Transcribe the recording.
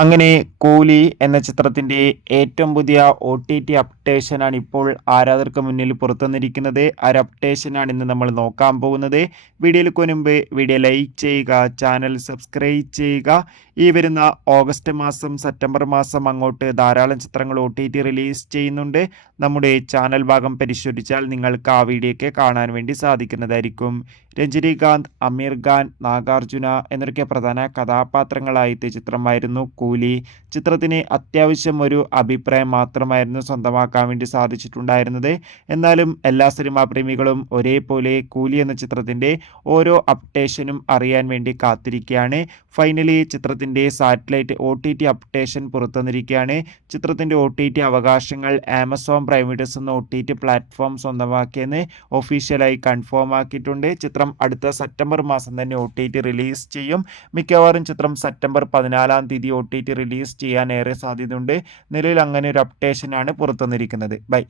അങ്ങനെ കൂലി എന്ന ചിത്രത്തിൻ്റെ ഏറ്റവും പുതിയ OTT അപ്ഡേഷനാണ് ഇപ്പോൾ ആരാധകർക്ക് മുന്നിൽ പുറത്തുവന്നിരിക്കുന്നത്. ആ ഒരു അപ്ഡേഷനാണ് ഇന്ന് നമ്മൾ നോക്കാൻ പോകുന്നത്. വീഡിയോയിലേക്ക് മുൻപ് വീഡിയോ ലൈക്ക് ചെയ്യുക, ചാനൽ സബ്സ്ക്രൈബ് ചെയ്യുക. ഈ വരുന്ന ഓഗസ്റ്റ് മാസം സെപ്റ്റംബർ മാസം അങ്ങോട്ട് ധാരാളം ചിത്രങ്ങൾ OTT റിലീസ് ചെയ്യുന്നുണ്ട്. നമ്മുടെ ചാനൽ ഭാഗം പരിശോധിച്ചാൽ നിങ്ങൾക്ക് ആ വീഡിയോയൊക്കെ കാണാൻ വേണ്ടി സാധിക്കുന്നതായിരിക്കും. രജനീകാന്ത്, അമീർ ഖാൻ, നാഗാർജുന എന്നൊക്കെ പ്രധാന കഥാപാത്രങ്ങളായിട്ട് ചിത്രമായിരുന്നു കൂലി. ചിത്രത്തിന് അത്യാവശ്യം ഒരു അഭിപ്രായം മാത്രമായിരുന്നു സ്വന്തമാക്കാൻ വേണ്ടി സാധിച്ചിട്ടുണ്ടായിരുന്നത്. എന്നാലും എല്ലാ സിനിമാ പ്രേമികളും ഒരേപോലെ കൂലി എന്ന ചിത്രത്തിൻ്റെ ഓരോ അപ്ഡേഷനും അറിയാൻ വേണ്ടി കാത്തിരിക്കുകയാണ്. ഫൈനലി ചിത്രത്തിൻ്റെ സാറ്റലൈറ്റ് OTT അപ്ഡേഷൻ പുറത്തുവന്നിരിക്കുകയാണ്. ചിത്രത്തിൻ്റെ OTT അവകാശങ്ങൾ ആമസോൺ പ്രൈം വീഡിയോസ് എന്ന OTT പ്ലാറ്റ്ഫോം സ്വന്തമാക്കിയെന്ന് ഒഫീഷ്യലായി കൺഫേം ആക്കിയിട്ടുണ്ട്. ചിത്രം അടുത്ത സെപ്റ്റംബർ മാസം തന്നെ OTT റിലീസ് ചെയ്യും. മിക്കവാറും ചിത്രം സെപ്റ്റംബർ 14 തീയതി OTT റിലീസ് ചെയ്യാൻ ഏറെ സാധ്യതയുണ്ട്. നിലവിൽ അങ്ങനെ ഒരു അപ്ഡേഷനാണ് പുറത്തുവന്നിരിക്കുന്നത്. ബൈ.